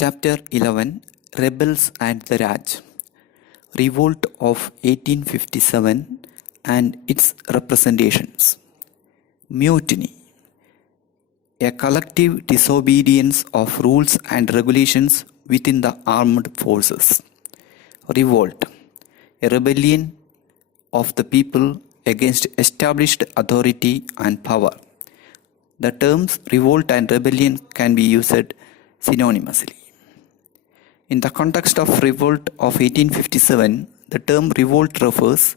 Chapter 11 Rebels and the Raj Revolt of 1857 and its representations. Mutiny, a collective disobedience of rules and regulations within the armed forces. Revolt, a rebellion of the people against established authority and power. The terms revolt and rebellion can be used synonymously. In the context of revolt of 1857, the term revolt refers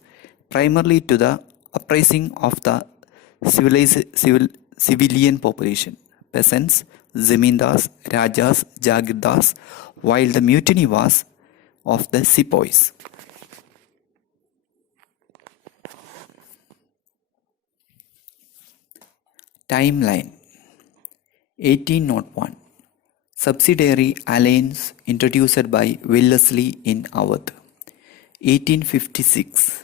primarily to the uprising of the civilian population, peasants, zemindars, rajas, jagirdars, while the mutiny was of the Sepoys. Timeline 1801 Subsidiary alliance introduced by Wellesley in Awadh. 1856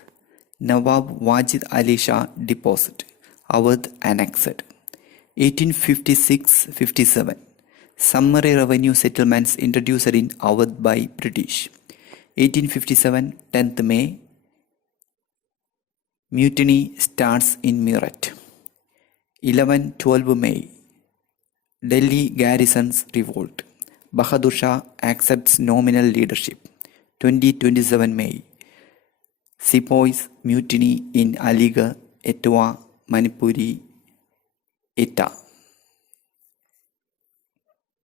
Nawab Wajid Ali Shah deposed. Awadh annexed. 1856-57 Summary revenue settlements introduced in Awadh by British. 1857 10th May Mutiny starts in Meerut. 11-12 May Delhi garrisons revolt. Bahadur Shah accepts nominal leadership. 20-27 May Sepoys mutiny in Aligarh, Etwa, Manipuri, Etah.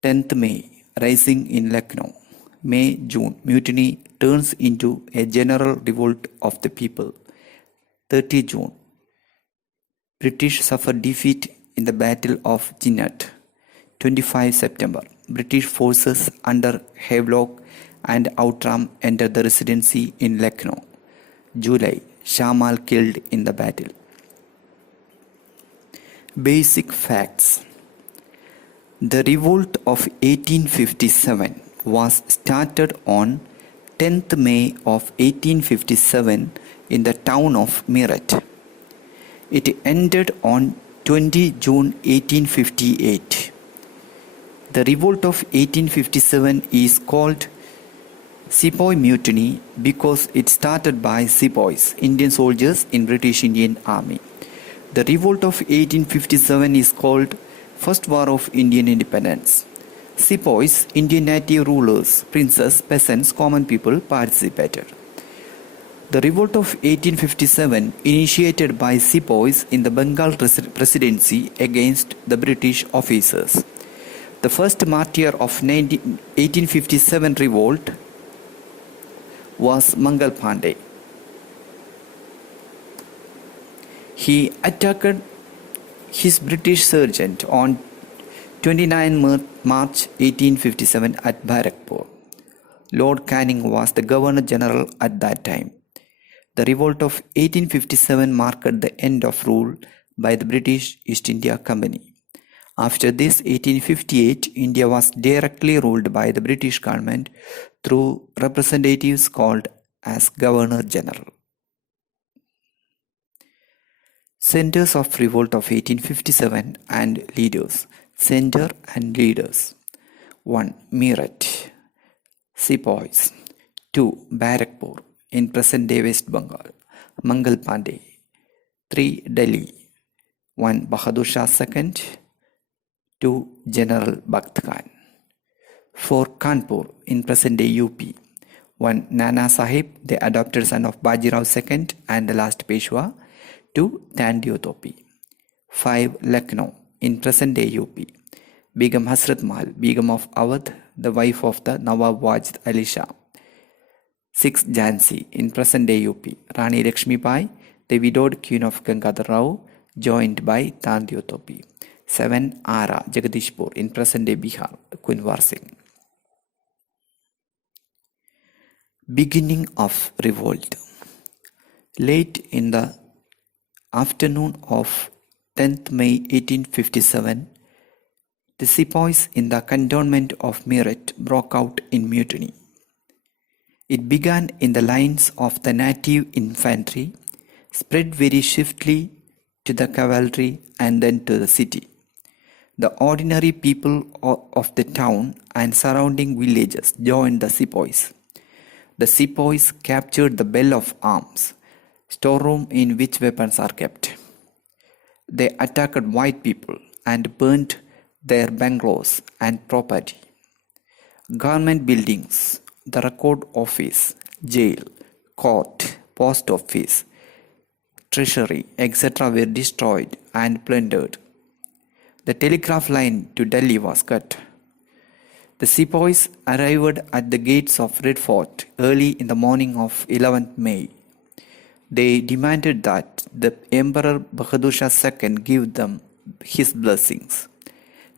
10th May Rising in Lucknow. May-June Mutiny turns into a general revolt of the people. 30 June British suffer defeat in the Battle of Jinnat. 25 September British forces under Havelock and Outram enter the residency in Lucknow. July Shamal killed in the battle. Basic facts. The revolt of 1857 was started on 10th May of 1857 in the town of Meerut. It ended on 20 June 1858. The revolt of 1857 is called Sepoy Mutiny because it started by Sepoys, Indian soldiers in British Indian Army. The revolt of 1857 is called First War of Indian Independence. Sepoys, Indian native rulers, princes, peasants, common people participated. The revolt of 1857 initiated by Sepoys in the Bengal presidency against the British officers. The first martyr of 1857 revolt was Mangal Pandey. He attacked his British sergeant on 29 March 1857 at Barakpur. Lord Canning was the Governor General at that time. The revolt of 1857 marked the end of rule by the British East India Company. After this, 1858, India was directly ruled by the British government through representatives called as Governor General. Centers of revolt of 1857 and leaders. Center and leaders. 1. Meerut, Sepoys. 2. Barakpur, in present-day West Bengal, Mangal Pandey. 3. Delhi. 1. Bahadur Shah II. 2. General Bakht Khan. 4. Kanpur, in present-day UP. 1. Nana Sahib, the adopted son of Bajirao II and the last Peshawar. 2. Tandio Topi. 5. Lucknow, in present-day UP. Begum Hasrat Mahal, Begum of Awadh, the wife of the Nawab Wajid Ali Shah. 6. Jhansi, in present-day UP. Rani Lakshmi Bai, the widowed queen of Gangadhar Rao, joined by Tandio Topi. 7. Ara, Jagadishpur, in present-day Bihar, Kunwar Singh. Beginning of revolt. Late in the afternoon of 10th May 1857, the Sepoys in the cantonment of Meerut broke out in mutiny. It began in the lines of the native infantry, spread very swiftly to the cavalry and then to the city. The ordinary people of the town and surrounding villages joined the Sepoys. The Sepoys captured the bell of arms, storeroom in which weapons are kept. They attacked white people and burnt their bungalows and property. Government buildings, the record office, jail, court, post office, treasury, etc. were destroyed and plundered. The telegraph line to Delhi was cut. The Sepoys arrived at the gates of Red Fort early in the morning of 11th May. They demanded that the Emperor Bahadur Shah II give them his blessings,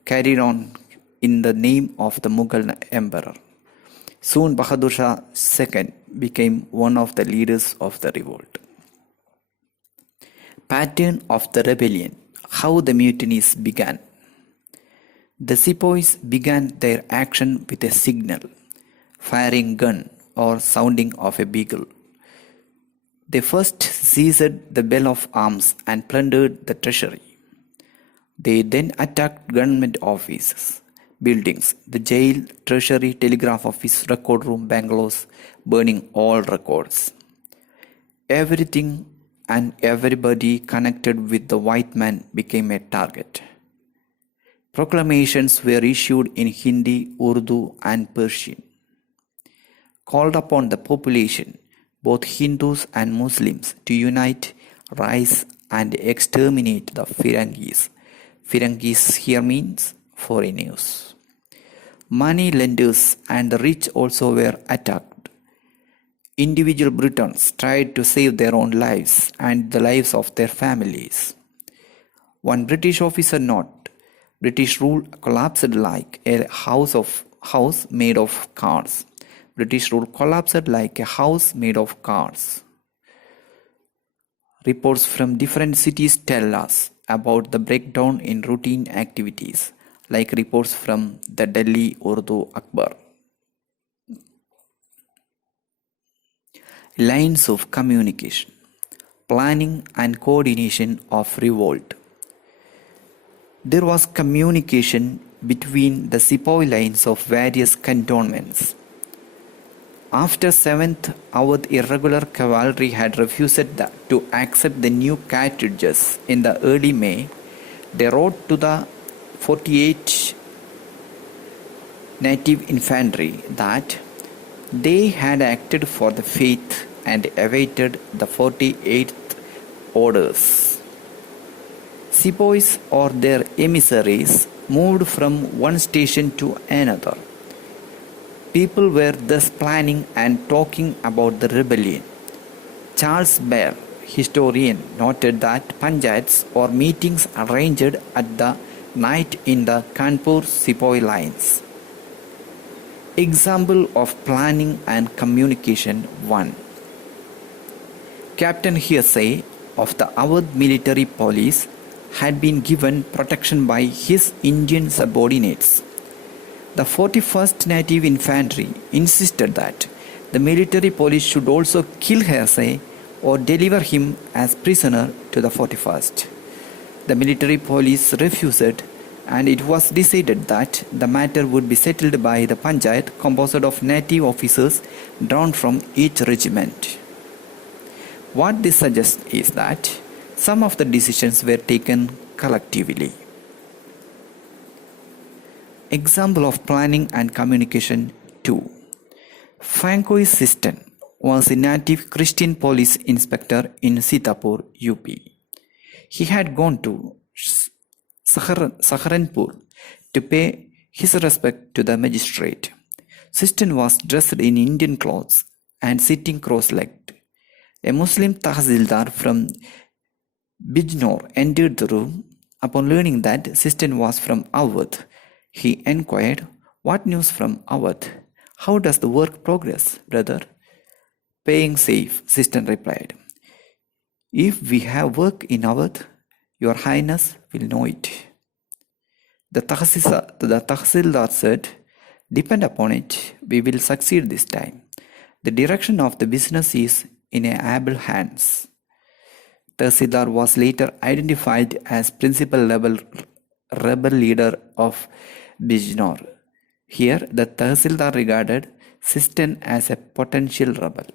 carried on in the name of the Mughal Emperor. Soon Bahadur Shah II became one of the leaders of the revolt. Pattern of the rebellion. How the mutinies began. The Sepoys began their action with a signal, firing gun or sounding of a bugle. They first seized the bell of arms and plundered the treasury. They then attacked government offices, buildings, the jail, treasury, telegraph office, record room, bungalows, burning all records. Everything and everybody connected with the white man became a target. Proclamations were issued in Hindi, Urdu, and Persian, called upon the population, both Hindus and Muslims, to unite, rise, and exterminate the Firangis. Firangis here means foreigners. Money lenders and the rich also were attacked. Individual Britons tried to save their own lives and the lives of their families. One British officer noted, British rule collapsed like a house made of cards. British rule collapsed like a house made of cards. Reports from different cities tell us about the breakdown in routine activities, like reports from the Delhi Urdu Akbar. Lines of communication. Planning and coordination of revolt. There was communication between the Sepoy lines of various cantonments. After 7th Awadh irregular cavalry had refused to accept the new cartridges in the early May, they wrote to the 48 native infantry that they had acted for the faith and awaited the 48th orders. Sepoys or their emissaries moved from one station to another. People were thus planning and talking about the rebellion. Charles Baer, historian, noted that panchayats or meetings arranged at the night in the Kanpur Sepoy lines. Example of planning and communication 1. Captain Hearsay of the Awadh military police had been given protection by his Indian subordinates. The 41st Native Infantry insisted that the military police should also kill Hearsay or deliver him as prisoner to the 41st. The military police refused, and it was decided that the matter would be settled by the panchayat composed of native officers drawn from each regiment. What this suggests is that some of the decisions were taken collectively. Example of planning and communication 2. Francois Sistan was a native Christian police inspector in Sitapur, UP. He had gone to Saharanpur to pay his respect to the magistrate. Sistan was dressed in Indian clothes and sitting cross-legged. A Muslim Tahsildar from Bijnor entered the room. Upon learning that Sistan was from Awadh, he inquired, "What news from Awadh? How does the work progress, brother?" "Paying safe," Sistan replied. "If we have work in Awadh, your Highness will know it." The Tahsildar said, "Depend upon it, we will succeed this time. The direction of the business is in able hands." Tahsildar was later identified as principal level rebel leader of Bijnor. Here, the Tahsildar regarded Sistan as a potential rebel.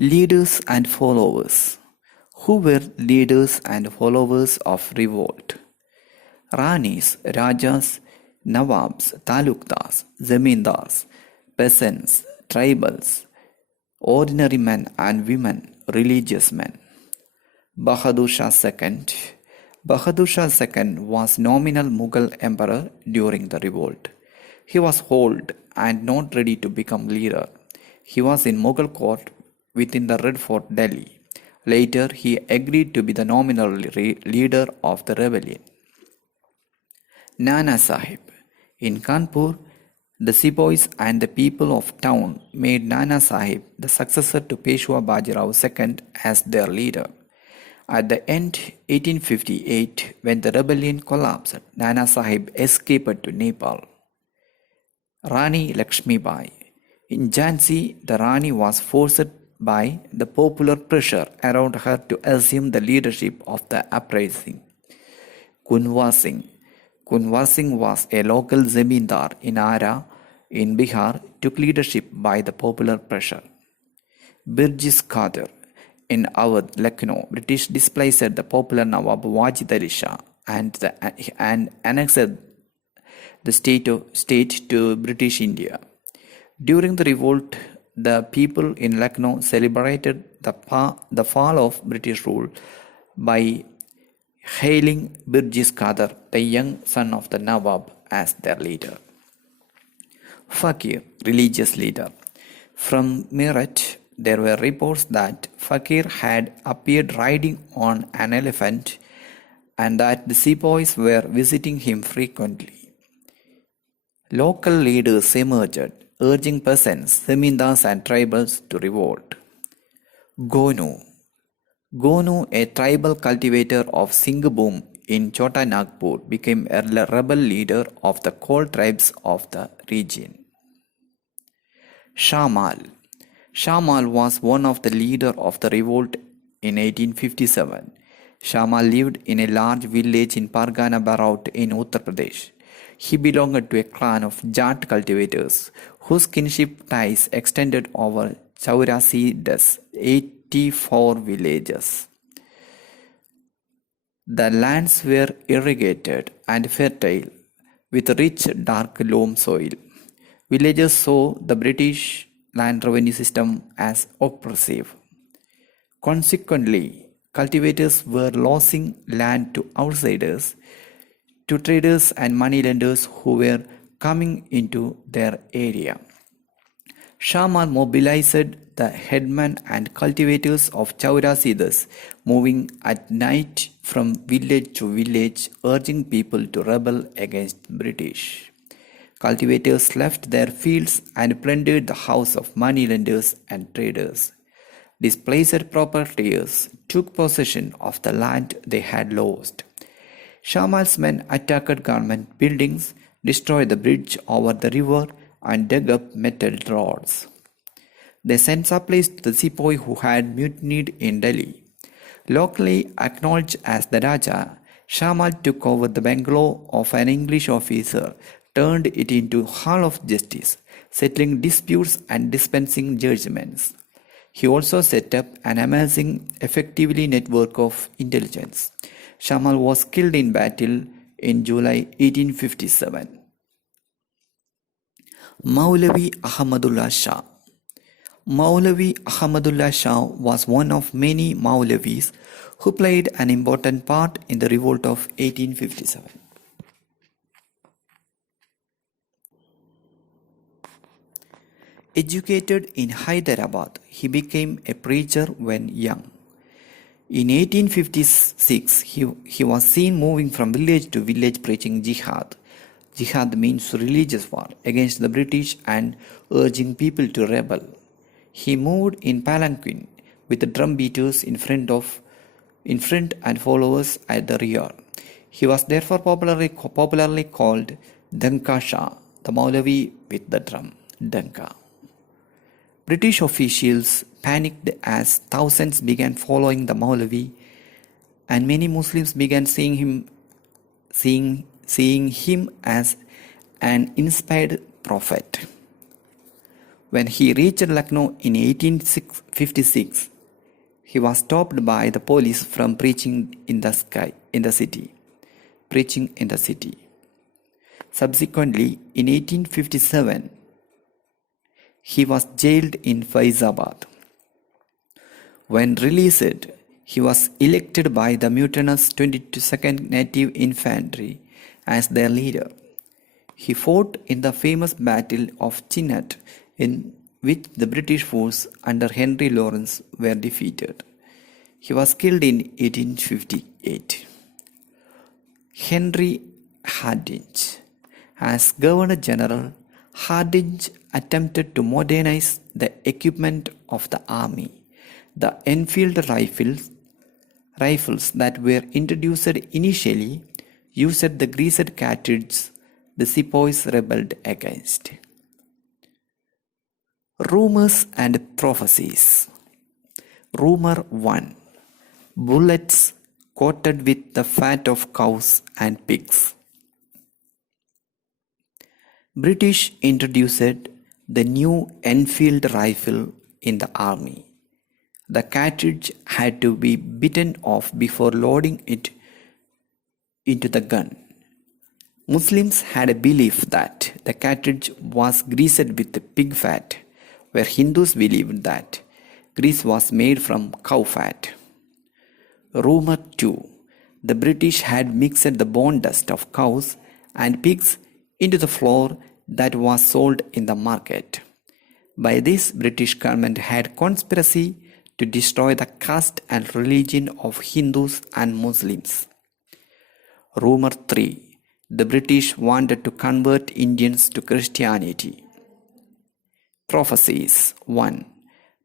Leaders and followers. Who were leaders and followers of revolt? Ranis, Rajas, Nawabs, Talukdars, Zamindars, peasants, tribals, ordinary men and women, religious men. Bahadur Shah II. Bahadur Shah II was nominal Mughal emperor during the revolt. He was old and not ready to become leader. He was in Mughal court within the Red Fort, Delhi. Later, he agreed to be the nominal leader of the rebellion. Nana Sahib. In Kanpur, the Sepoys and the people of town made Nana Sahib the successor to Peshawar Bajirao II as their leader. At the end 1858, when the rebellion collapsed, Nana Sahib escaped to Nepal. Rani Lakshmi Bai. In Jhansi, the Rani was forced by the popular pressure around her to assume the leadership of the uprising. Kunwar Singh. Kunwar Singh was a local zemindar in Ara in Bihar, took leadership by the popular pressure. Birjis Khader. In Awadh, Lucknow, British displaced the popular Nawab Wajid Ali Shah and annexed the state to British India. During the revolt, the people in Lucknow celebrated the fall of British rule by hailing Birjis Khader, the young son of the Nawab, as their leader. Fakir, religious leader. From Meerut, there were reports that Fakir had appeared riding on an elephant and that the Sepoys were visiting him frequently. Local leaders emerged, urging peasants, zemindars and tribals to revolt. Gonu. Gonu, a tribal cultivator of Singhbhum in Chota Nagpur, became a rebel leader of the Kol tribes of the region. Shamal. Shamal was one of the leaders of the revolt in 1857. Shamal lived in a large village in Pargana Baraut in Uttar Pradesh. He belonged to a clan of Jat cultivators whose kinship ties extended over Chaurasi, 84 villages. The lands were irrigated and fertile with rich dark loam soil. Villagers saw the British land revenue system as oppressive. Consequently, cultivators were losing land to outsiders, to traders and moneylenders who were coming into their area. Shamal mobilized the headmen and cultivators of Chaurasi, moving at night from village to village, urging people to rebel against British. Cultivators left their fields and plundered the house of moneylenders and traders. Displaced proprietors took possession of the land they had lost. Shamal's men attacked government buildings, destroyed the bridge over the river, and dug up metal rods. They sent supplies to the sepoy who had mutinied in Delhi. Locally acknowledged as the Raja, Shamal took over the bungalow of an English officer, turned it into Hall of Justice, settling disputes and dispensing judgments. He also set up an amazing, effectively network of intelligence. Shamal was killed in battle in July 1857. Maulavi Ahmadullah Shah. Maulavi Ahmadullah Shah was one of many Maulavis who played an important part in the revolt of 1857. Educated in Hyderabad, he became a preacher when young. In 1856, he was seen moving from village to village preaching jihad. Jihad means religious war against the British and urging people to rebel. He moved in palanquin with the drum beaters in front and followers at the rear. He was therefore popularly called Danka Shah, the Maulavi with the drum, Danka. British officials panicked as thousands began following the Maulavi and many Muslims began seeing him as an inspired prophet. When he reached Lucknow in 1856, he was stopped by the police from preaching in the city. Subsequently, in 1857, he was jailed in Faizabad. When released, he was elected by the mutinous 22nd Native Infantry as their leader. He fought in the famous Battle of Chinat, in which the British force under Henry Lawrence were defeated. He was killed in 1858. Henry Hardinge. As Governor General, Hardinge attempted to modernize the equipment of the army. The Enfield rifles that were introduced initially used the greased cartridges the Sepoys rebelled against. Rumors and prophecies. Rumor 1. Bullets coated with the fat of cows and pigs. British introduced the new Enfield rifle in the army. The cartridge had to be bitten off before loading it into the gun. Muslims had a belief that the cartridge was greased with pig fat, where Hindus believed that grease was made from cow fat. Rumor 2. The British had mixed the bone dust of cows and pigs into the flour that was sold in the market. By this, British government had conspiracy to destroy the caste and religion of Hindus and Muslims. Rumor 3. The British wanted to convert Indians to Christianity. Prophecies. 1.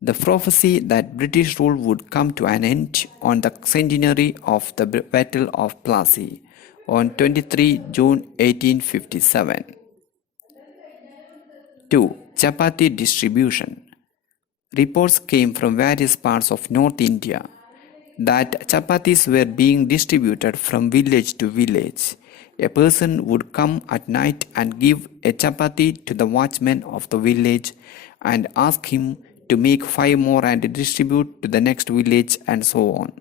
The prophecy that British rule would come to an end on the centenary of the Battle of Plassey on 23 June 1857. 2. Chapati distribution. Reports came from various parts of North India that chapatis were being distributed from village to village. A person would come at night and give a chapati to the watchman of the village and ask him to make 5 more and distribute to the next village, and so on.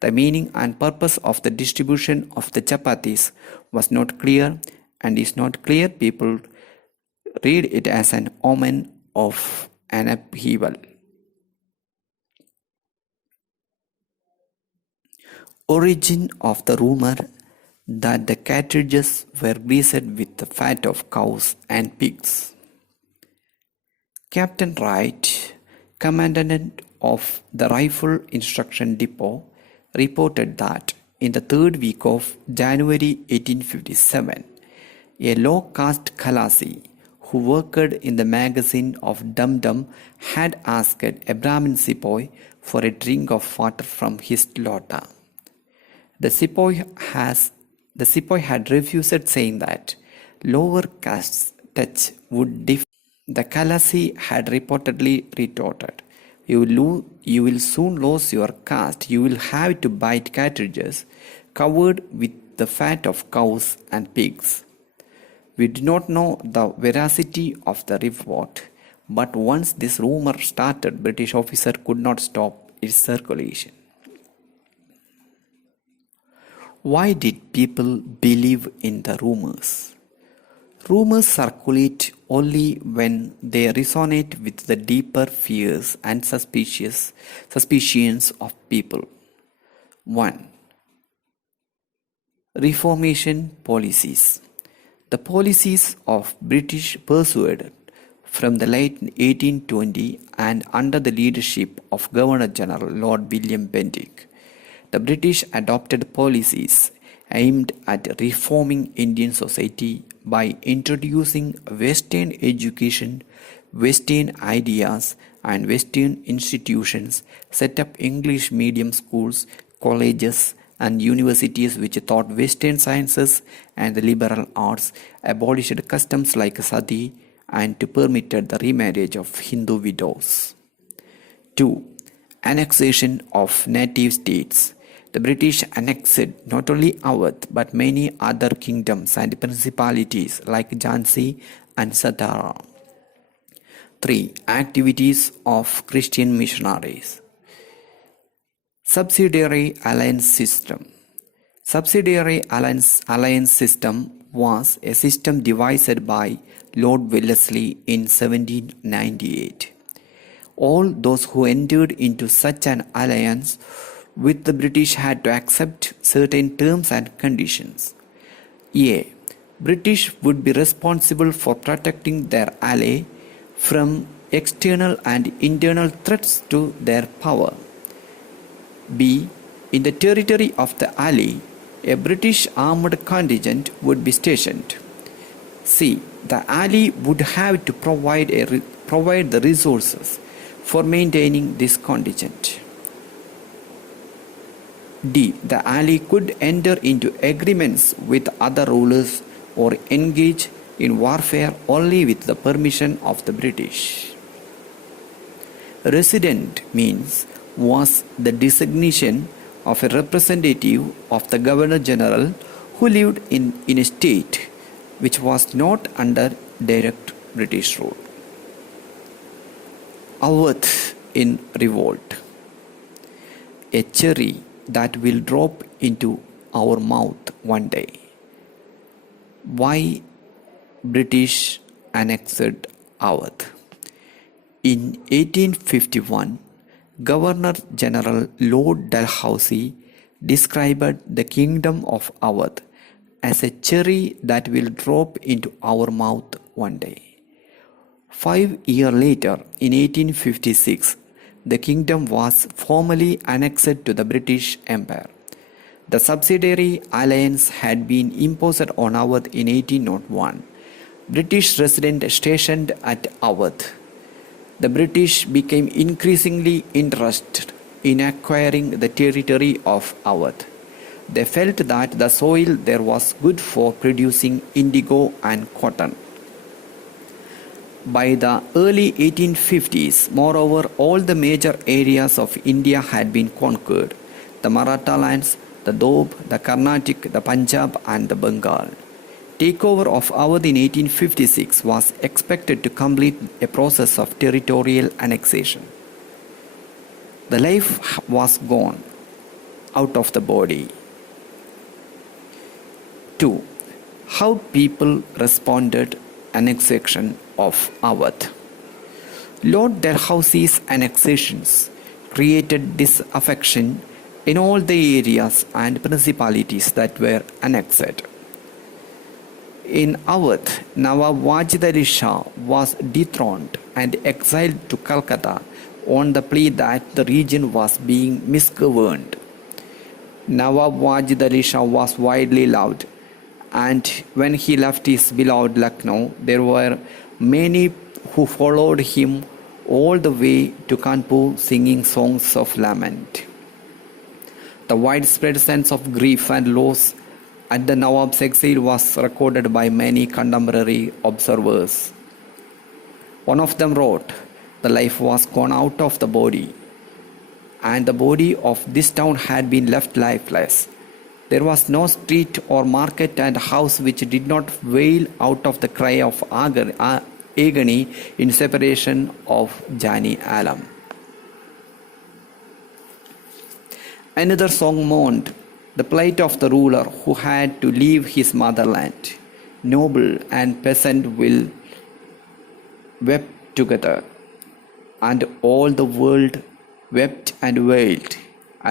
The meaning and purpose of the distribution of the chapatis was not clear and is not clear. People read it as an omen of an upheaval. Origin of the rumor that the cartridges were greased with the fat of cows and pigs. Captain Wright, commandant of the Rifle Instruction Depot, reported that in the third week of January 1857, a low-caste Khalasi who worked in the magazine of Dum Dum had asked a Brahmin Sepoy for a drink of water from his lota. The Sepoy had refused, saying that lower castes touch would differ. The Khalasi had reportedly retorted, You will soon lose your caste. You will have to bite cartridges covered with the fat of cows and pigs. We do not know the veracity of the report, but once this rumor started, British officers could not stop its circulation. Why did people believe in the rumors? Rumors circulate only when they resonate with the deeper fears and suspicions of people. 1. Reformation Policies. The policies of British pursued from the late 1820 and under the leadership of Governor General Lord William Bentinck. The British adopted policies aimed at reforming Indian society by introducing Western education, Western ideas, and Western institutions, set up English medium schools, colleges, and universities which taught Western sciences and the liberal arts, abolished customs like sati, and to permitted the remarriage of Hindu widows. 2. Annexation of native states. The British annexed not only Awadh but many other kingdoms and principalities like Jhansi and Satara. 3. Activities of Christian missionaries. Subsidiary alliance system. Subsidiary alliance system was a system devised by Lord Wellesley in 1798. All those who entered into such an alliance with the British had to accept certain terms and conditions. A. British would be responsible for protecting their ally from external and internal threats to their power. B. In the territory of the ally, a British armed contingent would be stationed. C. The ally would have to provide the resources for maintaining this contingent. D. The ally could enter into agreements with other rulers or engage in warfare only with the permission of the British. Resident means was the designation of a representative of the Governor General who lived in a state which was not under direct British rule. Awadh in revolt. A cherry that will drop into our mouth one day. Why British annexed Awadh? In 1851, Governor General Lord Dalhousie described the kingdom of Awadh as a cherry that will drop into our mouth one day. 5 years later, in 1856, the kingdom was formally annexed to the British Empire. The subsidiary alliance had been imposed on Awadh in 1801. British residents stationed at Awadh. The British became increasingly interested in acquiring the territory of Awadh. They felt that the soil there was good for producing indigo and cotton. By the early 1850s, moreover, all the major areas of India had been conquered: the Maratha lands, the Doab, the Carnatic, the Punjab and the Bengal. Takeover of Awadh in 1856 was expected to complete a process of territorial annexation. The life was gone out of the body. 2. How people responded annexation of Awadh. Lord Dalhousie's annexations created disaffection in all the areas and principalities that were annexed. In Awadh, Nawab Wajid Ali Shah was dethroned and exiled to Calcutta on the plea that the region was being misgoverned. Nawab Wajid Ali Shah was widely loved, and when he left his beloved Lucknow, there were many who followed him all the way to Kanpur singing songs of lament. The widespread sense of grief and loss at the Nawab's exile was recorded by many contemporary observers. One of them wrote, "The life was gone out of the body, and the body of this town had been left lifeless. There was no street or market and house which did not wail out of the cry of agony in separation of Jani Alam." Another song mourned the plight of the ruler who had to leave his motherland. Noble and peasant will wept together, and all the world wept and wailed.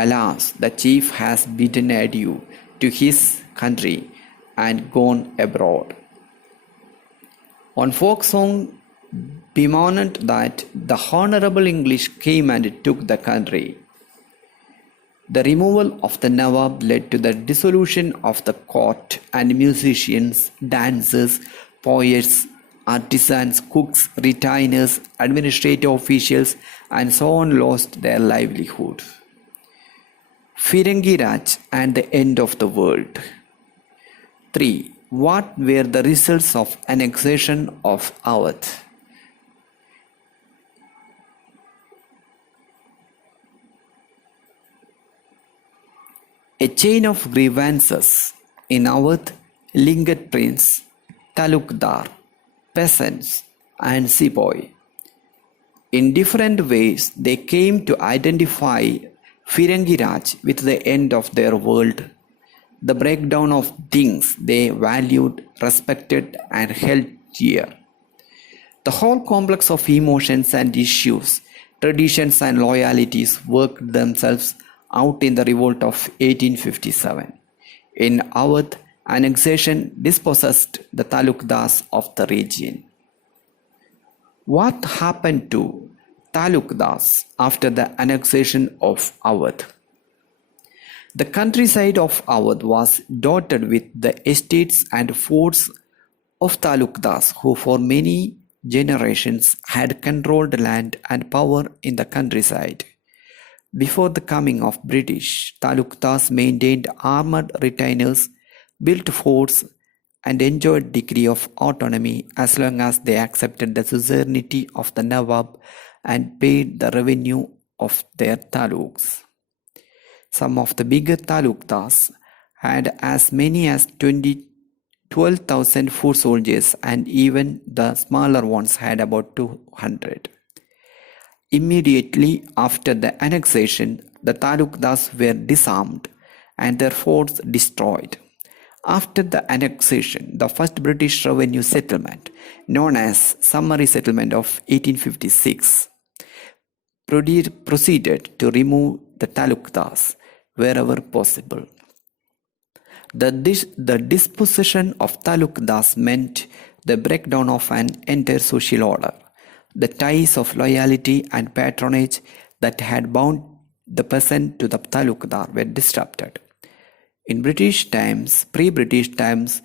Alas, the chief has bidden adieu to his country and gone abroad. On folk song bemoaned that the honorable English came and took the country. The removal of the Nawab led to the dissolution of the court, and musicians, dancers, poets, artisans, cooks, retainers, administrative officials, and so on lost their livelihood. Firangi Raj and the end of the world. 3. What were the results of annexation of Awadh? A chain of grievances in Awadh linked prince, talukdar, peasants, and sepoy. In different ways, they came to identify Firangi Raj with the end of their world, the breakdown of things they valued, respected, and held dear. The whole complex of emotions and issues, traditions and loyalties worked themselves out in the revolt of 1857. In Awadh, annexation dispossessed the talukdars of the region. What happened to talukdars after the annexation of Awadh? The countryside of Awadh was dotted with the estates and forts of talukdars who for many generations had controlled land and power in the countryside. Before the coming of British, talukdars maintained armored retainers, built forts, and enjoyed degree of autonomy as long as they accepted the suzerainty of the Nawab and paid the revenue of their taluks. Some of the bigger talukdars had as many as 12,000 foot soldiers, and even the smaller ones had about 200. Immediately after the annexation, the talukdars were disarmed and their forts destroyed. After the annexation, the first British revenue settlement, known as Summary Settlement of 1856, proceeded to remove the talukdars wherever possible. The disposition of talukdars meant the breakdown of an entire social order. The ties of loyalty and patronage that had bound the peasant to the talukdar were disrupted. In British times, pre-British times,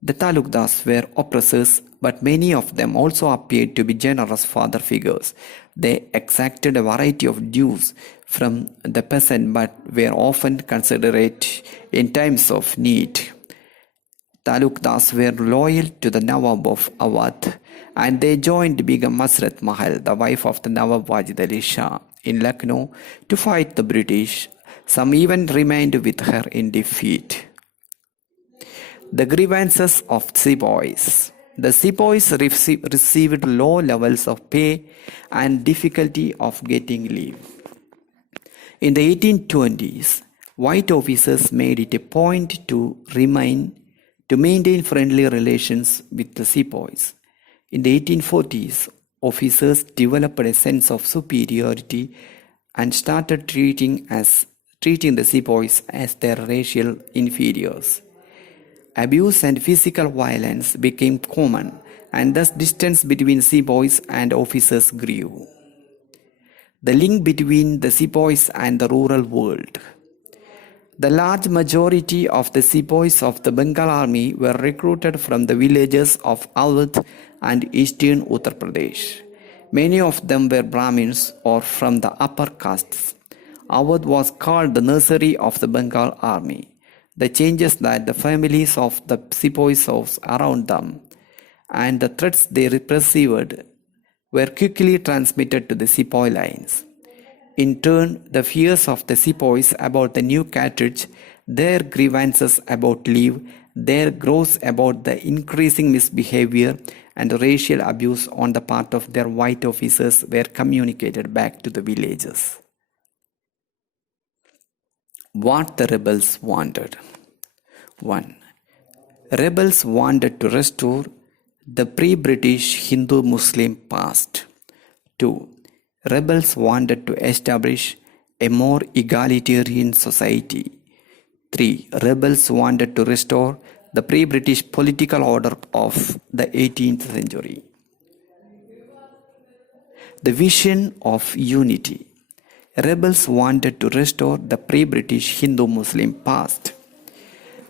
the talukdars were oppressors, but many of them also appeared to be generous father figures. They exacted a variety of dues from the peasant, but were often considerate in times of need. Talukdars were loyal to the Nawab of Awadh, and they joined Begum Masrat Mahal, the wife of the Nawab Wajid Ali Shah, in Lucknow to fight the British. Some even remained with her in defeat. The grievances of Sepoys. The Sepoys received low levels of pay and difficulty of getting leave. In the 1820s, white officers made it a point to maintain friendly relations with the Sepoys. In the 1840s, officers developed a sense of superiority and started treating the Sepoys as their racial inferiors. Abuse and physical violence became common, and thus distance between Sepoys and officers grew. The link between the Sepoys and the rural world. The large majority of the Sepoys of the Bengal army were recruited from the villages of Awadh and eastern Uttar Pradesh. Many of them were Brahmins or from the upper castes. Awadh was called the nursery of the Bengal army. The changes that the families of the Sepoys saw around them and the threats they perceived were quickly transmitted to the Sepoy lines. In turn, the fears of the Sepoys about the new cartridge, their grievances about leave, their groans about the increasing misbehavior and racial abuse on the part of their white officers were communicated back to the villages. What the rebels wanted. 1. Rebels wanted to restore the pre-British Hindu-Muslim past. 2. Rebels wanted to establish a more egalitarian society. 3. Rebels wanted to restore the pre-British political order of the 18th century. The vision of unity. Rebels wanted to restore the pre-British Hindu-Muslim past.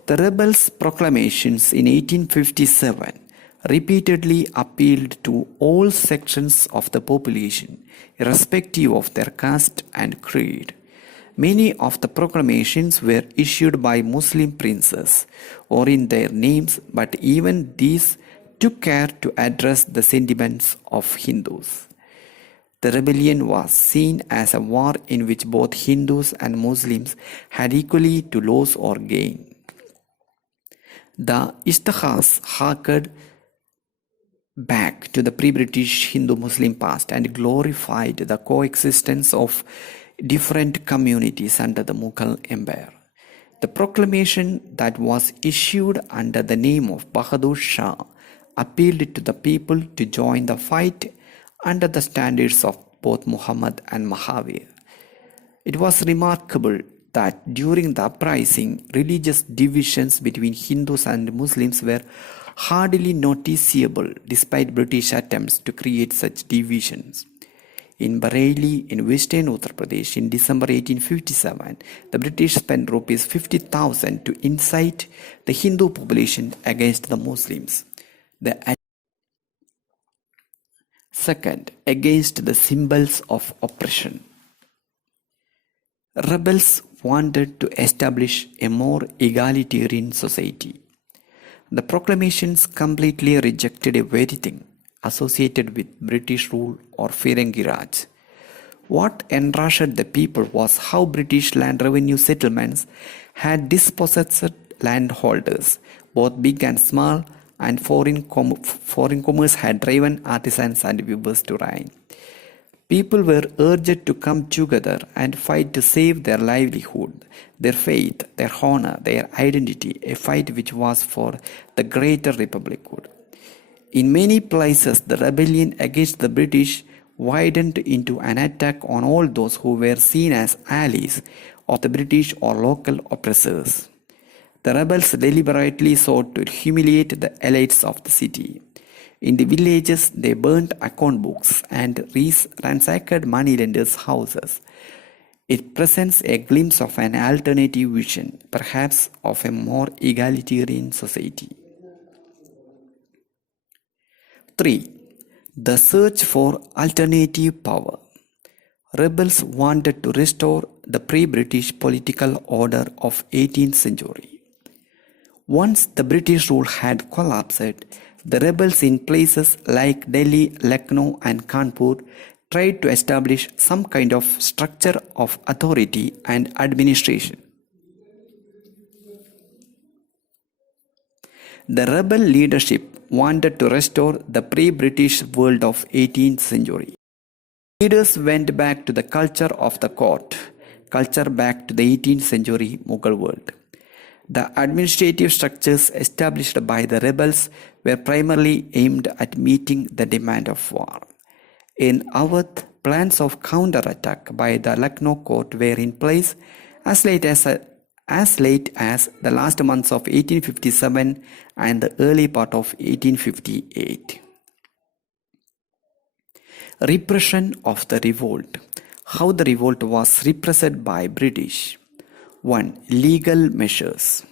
The rebels' proclamations in 1857 repeatedly appealed to all sections of the population, irrespective of their caste and creed. Many of the proclamations were issued by Muslim princes or in their names, but even these took care to address the sentiments of Hindus. The rebellion was seen as a war in which both Hindus and Muslims had equally to lose or gain. The Ishtihars harked back to the pre-British Hindu-Muslim past and glorified the coexistence of different communities under the Mughal Empire. The proclamation that was issued under the name of Bahadur Shah appealed to the people to join the fight under the standards of both Muhammad and Mahavir. It was remarkable that during the uprising, religious divisions between Hindus and Muslims were hardly noticeable despite British attempts to create such divisions. In Bareilly, in western Uttar Pradesh, in December 1857, the British spent rupees 50,000 to incite the Hindu population against the Muslims. Second, against the symbols of oppression. Rebels wanted to establish a more egalitarian society. The proclamations completely rejected everything associated with British rule or Firangi Raj. What enraged the people was how British land revenue settlements had dispossessed landholders, both big and small, and foreign commerce had driven artisans and weavers to ruin. People were urged to come together and fight to save their livelihood, their faith, their honor, their identity, a fight which was for the greater republic good. In many places, the rebellion against the British widened into an attack on all those who were seen as allies of the British or local oppressors. The rebels deliberately sought to humiliate the elites of the city. In the villages, they burnt account books and ransacked moneylenders' houses. It presents a glimpse of an alternative vision, perhaps of a more egalitarian society. 3. The search for alternative power. Rebels wanted to restore the pre-British political order of 18th century. Once the British rule had collapsed, the rebels in places like Delhi, Lucknow and Kanpur tried to establish some kind of structure of authority and administration. The rebel leadership wanted to restore the pre-British world of 18th century. Leaders went back to the culture of the court, culture back to the 18th century Mughal world. The administrative structures established by the rebels were primarily aimed at meeting the demand of war. In Awadh, plans of counterattack by the Lucknow court were in place as late as the last months of 1857 and the early part of 1858. Repression of the revolt. How the revolt was repressed by British. 1. Legal measures.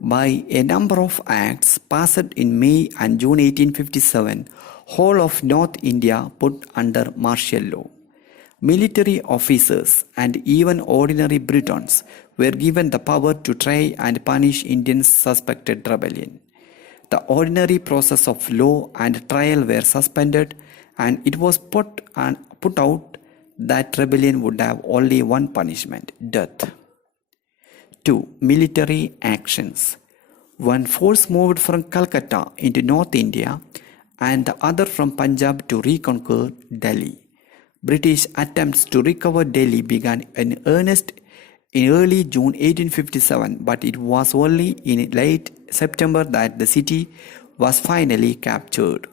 By a number of acts passed in May and June 1857, whole of North India put under martial law. Military officers and even ordinary Britons were given the power to try and punish Indians suspected rebellion. The ordinary process of law and trial were suspended, and it was put out that rebellion would have only one punishment, death. 2. Military actions. One force moved from Calcutta into North India and the other from Punjab to reconquer Delhi. British attempts to recover Delhi began in earnest in early June 1857, but it was only in late September that the city was finally captured.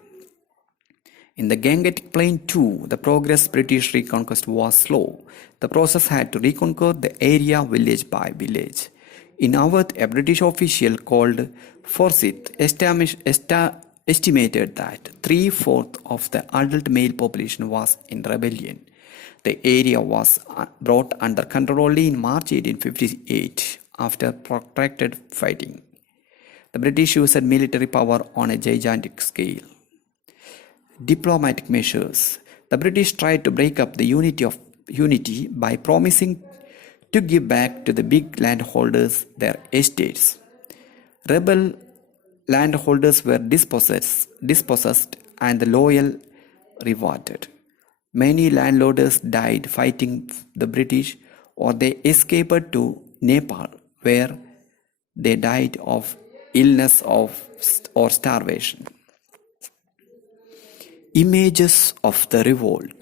In the Gangetic Plain too, the progress British reconquest was slow. The process had to reconquer the area village by village. In Awadh, a British official called Forsyth estimated that 3/4 of the adult male population was in rebellion. The area was brought under control only in March 1858 after protracted fighting. The British used military power on a gigantic scale. Diplomatic measures. The British tried to break up the unity by promising to give back to the big landholders their estates. Rebel landholders were dispossessed and the loyal rewarded. Many landloaders died fighting the British, or they escaped to Nepal, where they died of illness or starvation. Images of the revolt.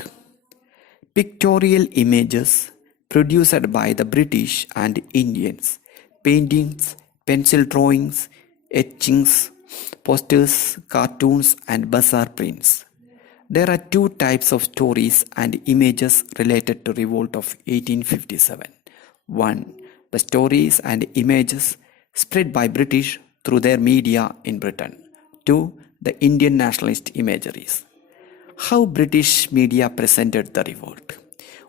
Pictorial images produced by the British and Indians, paintings, pencil drawings, etchings, posters, cartoons, and bazaar prints. There are two types of stories and images related to revolt of 1857. One, the stories and images spread by British through their media in Britain. Two, the Indian nationalist imageries. How British media presented the revolt.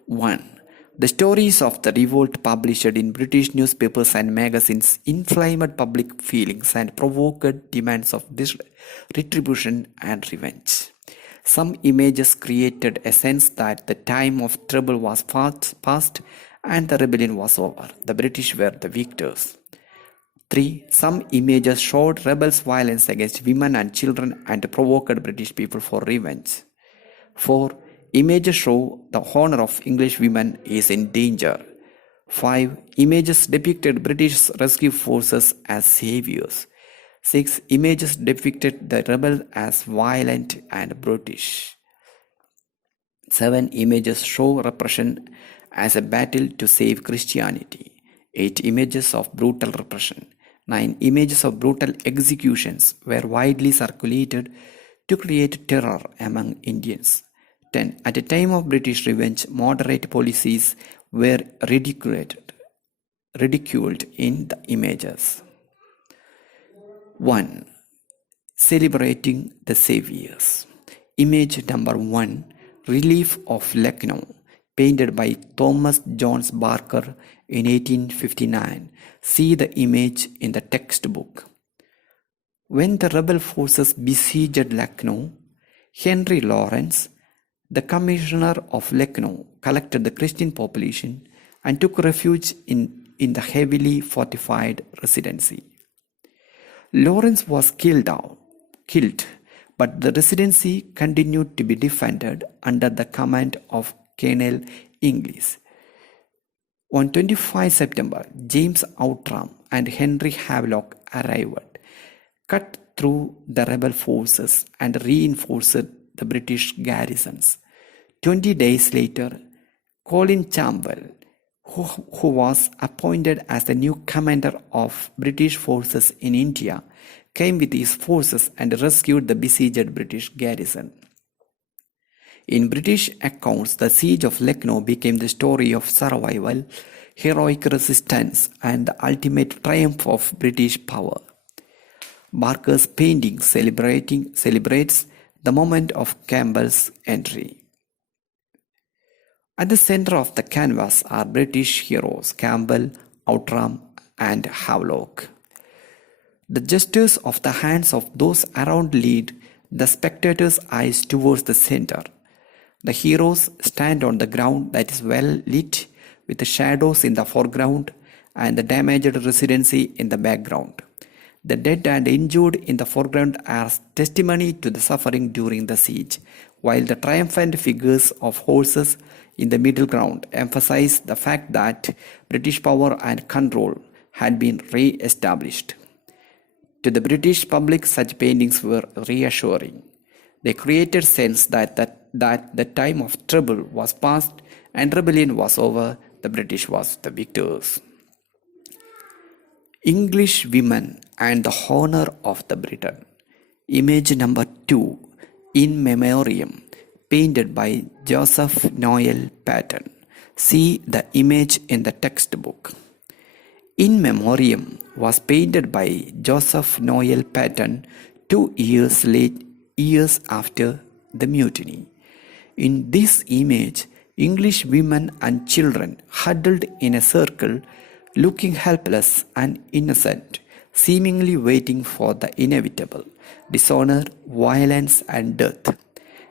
1. The stories of the revolt published in British newspapers and magazines inflamed public feelings and provoked demands of retribution and revenge. Some images created a sense that the time of trouble was past and the rebellion was over. The British were the victors. 3. Some images showed rebels' violence against women and children and provoked British people for revenge. 4. Images show the honor of English women is in danger. 5. Images depicted British rescue forces as saviors. 6. Images depicted the rebels as violent and brutish. 7. Images show repression as a battle to save Christianity. 8. Images of brutal repression. 9. Images of brutal executions were widely circulated to create terror among Indians. 10. At the time of British revenge, moderate policies were ridiculed in the images. 1. Celebrating the Saviors. Image number 1. Relief of Lucknow, painted by Thomas Jones Barker in 1859. See the image in the textbook. When the rebel forces besieged Lucknow, Henry Lawrence, the commissioner of Lucknow, collected the Christian population and took refuge in the heavily fortified residency. Lawrence was killed, but the residency continued to be defended under the command of Colonel Inglis. On 25 September, James Outram and Henry Havelock arrived, cut through the rebel forces and reinforced the British garrisons. 20 days later, Colin Campbell, who was appointed as the new commander of British forces in India, came with his forces and rescued the besieged British garrison. In British accounts, the siege of Lucknow became the story of survival, heroic resistance, and the ultimate triumph of British power. Barker's painting celebrates the moment of Campbell's entry. At the center of the canvas are British heroes Campbell, Outram, and Havelock. The gestures of the hands of those around lead the spectators' eyes towards the center. The heroes stand on the ground that is well lit, with the shadows in the foreground and the damaged residency in the background. The dead and injured in the foreground are testimony to the suffering during the siege, while the triumphant figures of horses in the middle ground emphasize the fact that British power and control had been re-established. To the British public, such paintings were reassuring. They created sense that the time of trouble was past and rebellion was over. The British was the victors. English women and the honor of the Britain. Image number 2, In Memoriam, painted by Joseph Noel Paton. See the image in the textbook. In Memoriam was painted by Joseph Noel Paton 2 years after the mutiny. In this image, English women and children huddled in a circle, looking helpless and innocent, seemingly waiting for the inevitable dishonor, violence, and death.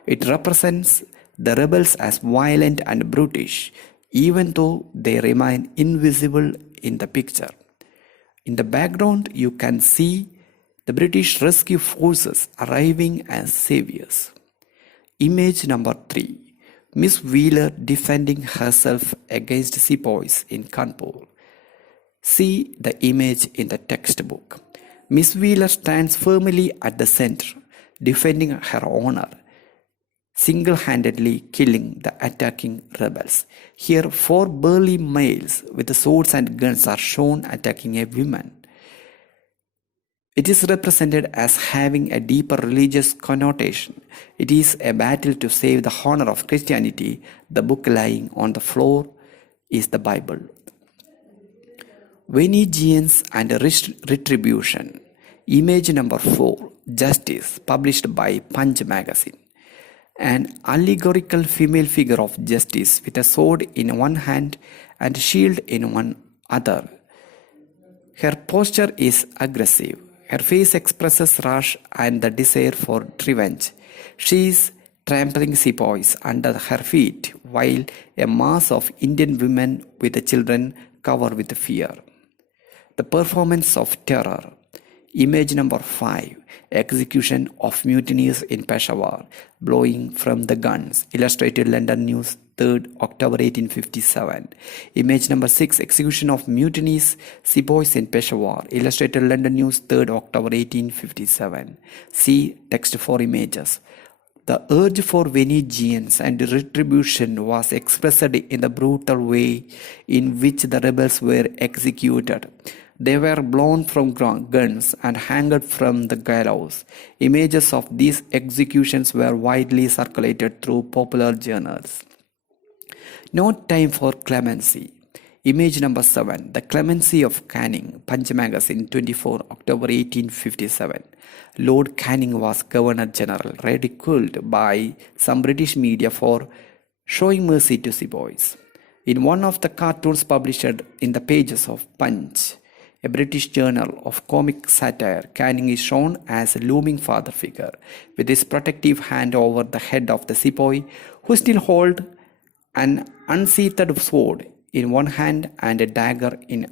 It represents the rebels as violent and brutish, even though they remain invisible in the picture. In the background, you can see the British rescue forces arriving as saviors. Image number 3, Miss Wheeler defending herself against Sepoys in Kanpur. See the image in the textbook. Miss Wheeler stands firmly at the center, defending her honor, single-handedly killing the attacking rebels. Here, 4 burly males with swords and guns are shown attacking a woman. It is represented as having a deeper religious connotation. It is a battle to save the honor of Christianity. The book lying on the floor is the Bible. Vengeance and Retribution. Image number 4, Justice, published by Punch magazine. An allegorical female figure of justice with a sword in one hand and shield in one other. Her posture is aggressive. Her face expresses wrath and the desire for revenge. She is trampling Sepoys under her feet, while a mass of Indian women with children cover with fear. The performance of terror. Image number 5, Execution of Mutinies in Peshawar, blowing from the guns. Illustrated London News, 3rd October 1857. Image number 6, Execution of Mutinies, Sepoys in Peshawar. Illustrated London News, 3rd October 1857. See text for images. The urge for vengeance and retribution was expressed in the brutal way in which the rebels were executed. They were blown from guns and hanged from the gallows. Images of these executions were widely circulated through popular journals. No time for clemency. Image number 7, The Clemency of Canning, Punch magazine, 24 October 1857. Lord Canning was Governor General, ridiculed by some British media for showing mercy to Sepoys. In one of the cartoons published in the pages of Punch, a British journal of comic satire, Canning is shown as a looming father figure, with his protective hand over the head of the Sepoy, who still held an unsheathed sword in one hand and a dagger in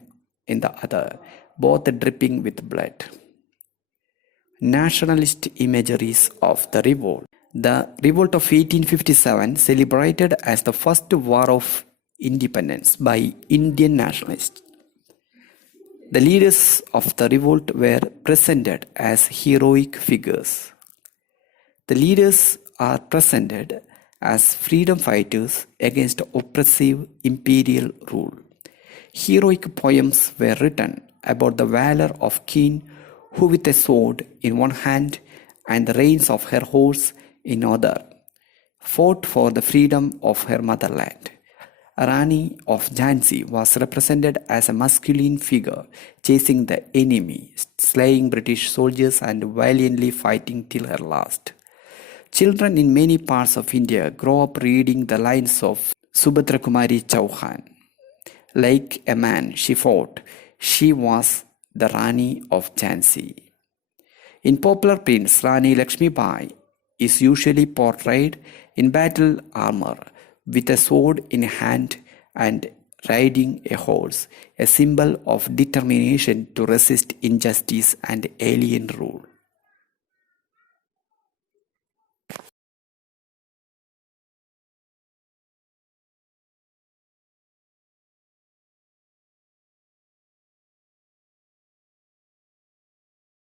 the other, both dripping with blood. Nationalist imageries of the revolt. The revolt of 1857, celebrated as the first war of independence by Indian nationalists. The leaders of the revolt were presented as heroic figures. The leaders are presented as freedom fighters against oppressive imperial rule. Heroic poems were written about the valor of Queen who, with a sword in one hand and the reins of her horse in other, fought for the freedom of her motherland. Rani of Jhansi was represented as a masculine figure, chasing the enemy, slaying British soldiers and valiantly fighting till her last. Children in many parts of India grow up reading the lines of Subhadra Kumari Chauhan. Like a man, she fought. She was the Rani of Jhansi. In popular prints, Rani Lakshmi Bai is usually portrayed in battle armor, with a sword in hand and riding a horse, a symbol of determination to resist injustice and alien rule.